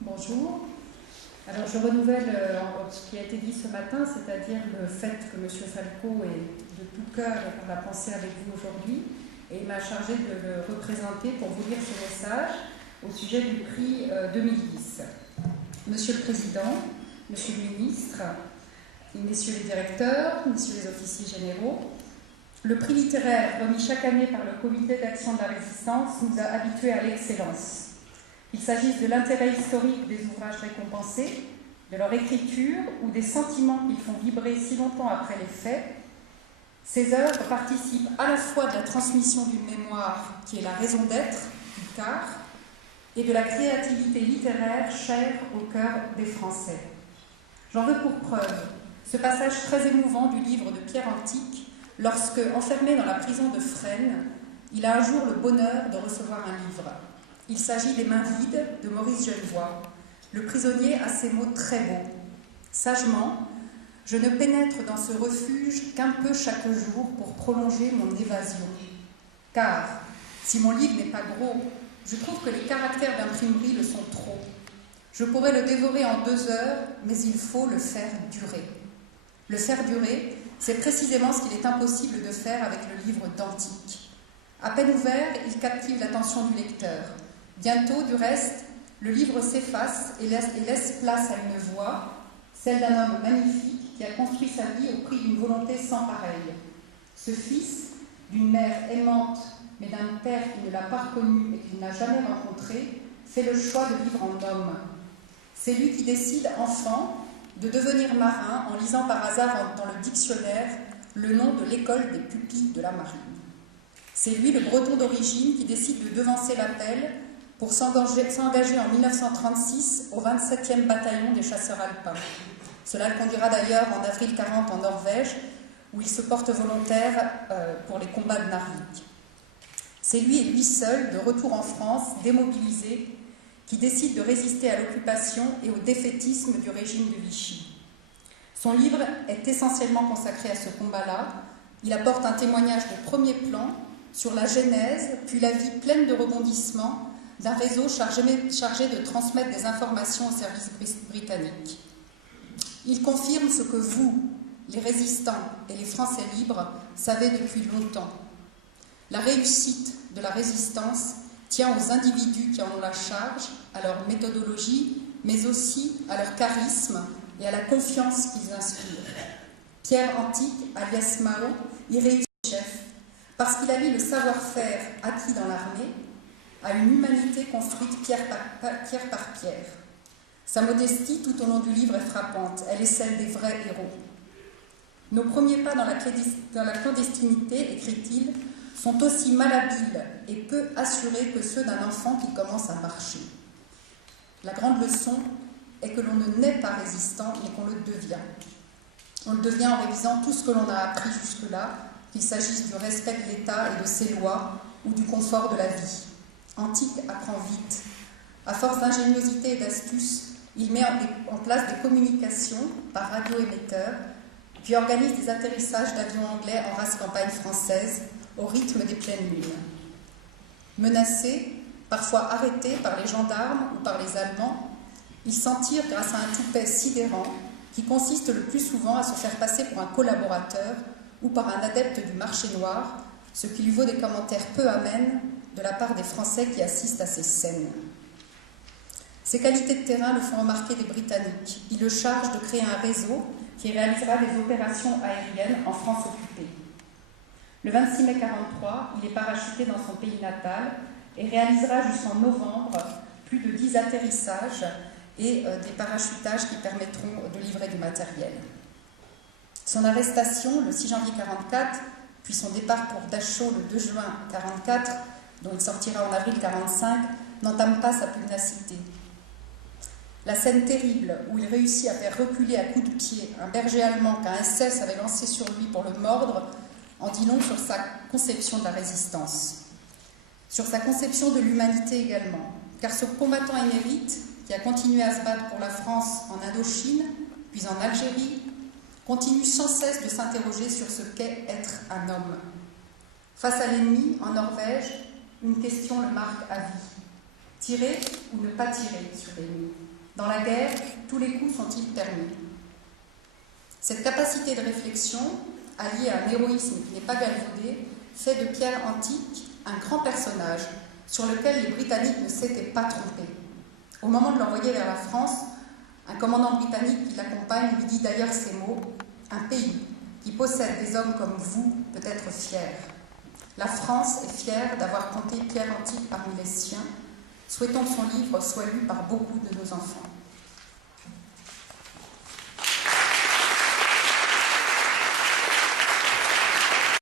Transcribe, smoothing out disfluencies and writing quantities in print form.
Bonjour. Alors je renouvelle ce qui a été dit ce matin, c'est-à-dire le fait que M. Falco est de tout cœur et qu'on va penser avec vous aujourd'hui. Et il m'a chargé de le représenter pour vous lire ce message au sujet du prix 2010. Monsieur le Président, Monsieur le Ministre, Messieurs les directeurs, Messieurs les officiers généraux, le prix littéraire remis chaque année par le Comité d'action de la résistance nous a habitués à l'excellence. Qu'il s'agisse de l'intérêt historique des ouvrages récompensés, de leur écriture ou des sentiments qu'ils font vibrer si longtemps après les faits, ces œuvres participent à la fois de la transmission d'une mémoire qui est la raison d'être du CAR et de la créativité littéraire chère au cœur des Français. J'en veux pour preuve ce passage très émouvant du livre de Pierre Antique, lorsque, enfermé dans la prison de Fresnes, il a un jour le bonheur de recevoir un livre. Il s'agit des Mains vides de Maurice Genevoix. Le prisonnier a ces mots très beaux. Sagement, je ne pénètre dans ce refuge qu'un peu chaque jour pour prolonger mon évasion. Car, si mon livre n'est pas gros, je trouve que les caractères d'imprimerie le sont trop. Je pourrais le dévorer en 2 heures, mais il faut le faire durer. Le faire durer, c'est précisément ce qu'il est impossible de faire avec le livre d'Antique. À peine ouvert, il captive l'attention du lecteur. Bientôt, du reste, le livre s'efface et laisse place à une voix, celle d'un homme magnifique qui a construit sa vie au prix d'une volonté sans pareille. Ce fils, d'une mère aimante, mais d'un père qui ne l'a pas reconnu et qu'il n'a jamais rencontré, fait le choix de vivre en homme. C'est lui qui décide, enfant, de devenir marin en lisant par hasard dans le dictionnaire le nom de l'école des pupilles de la marine. C'est lui, le breton d'origine, qui décide de devancer l'appel pour s'engager en 1936 au 27e bataillon des chasseurs alpins. Cela le conduira d'ailleurs en avril 40 en Norvège, où il se porte volontaire pour les combats de Narvik. C'est lui et lui seul, de retour en France, démobilisé, qui décide de résister à l'occupation et au défaitisme du régime de Vichy. Son livre est essentiellement consacré à ce combat-là. Il apporte un témoignage de premier plan sur la genèse, puis la vie pleine de rebondissements d'un réseau chargé de transmettre des informations aux services britanniques. Il confirme ce que vous, les résistants et les Français libres, savez depuis longtemps. La réussite de la résistance tient aux individus qui en ont la charge, à leur méthodologie, mais aussi à leur charisme et à la confiance qu'ils inspirent. Pierre Antique, alias Mao, y réussit chef, parce qu'il allie le savoir-faire acquis dans l'armée à une humanité construite pierre par pierre. Sa modestie tout au long du livre est frappante, elle est celle des vrais héros. Nos premiers pas dans la clandestinité, écrit-il, sont aussi malhabiles et peu assurés que ceux d'un enfant qui commence à marcher. La grande leçon est que l'on ne naît pas résistant, mais qu'on le devient. On le devient en révisant tout ce que l'on a appris jusque-là, qu'il s'agisse du respect de l'État et de ses lois ou du confort de la vie. Antique apprend vite. À force d'ingéniosité et d'astuce, il met en place des communications par radioémetteur, puis organise des atterrissages d'avions anglais en race campagne française au rythme des pleines lunes. Menacé, parfois arrêté par les gendarmes ou par les Allemands, il s'en tire grâce à un toupet sidérant qui consiste le plus souvent à se faire passer pour un collaborateur ou par un adepte du marché noir, ce qui lui vaut des commentaires peu amènes de la part des Français qui assistent à ces scènes. Ses qualités de terrain le font remarquer des Britanniques. Il le charge de créer un réseau qui réalisera des opérations aériennes en France occupée. Le 26 mai 1943, il est parachuté dans son pays natal et réalisera jusqu'en novembre plus de 10 atterrissages et des parachutages qui permettront de livrer du matériel. Son arrestation le 6 janvier 1944, puis son départ pour Dachau le 2 juin 1944, dont il sortira en avril 1945, n'entame pas sa pugnacité. La scène terrible où il réussit à faire reculer à coups de pied un berger allemand qu'un SS avait lancé sur lui pour le mordre en dit long sur sa conception de la résistance, sur sa conception de l'humanité également, car ce combattant émérite, qui a continué à se battre pour la France en Indochine, puis en Algérie, continue sans cesse de s'interroger sur ce qu'est être un homme. Face à l'ennemi, en Norvège, une question le marque à vie. Tirer ou ne pas tirer sur l'ennemi. Dans la guerre, tous les coups sont-ils permis? Cette capacité de réflexion, alliée à un héroïsme qui n'est pas galvaudé, fait de Pierre Antique un grand personnage sur lequel les Britanniques ne s'étaient pas trompés. Au moment de l'envoyer vers la France, un commandant britannique qui l'accompagne lui dit d'ailleurs ces mots: « Un pays qui possède des hommes comme vous peut être fier. La France est fière d'avoir compté Pierre Antique parmi les siens. Souhaitons que son livre soit lu par beaucoup de nos enfants. »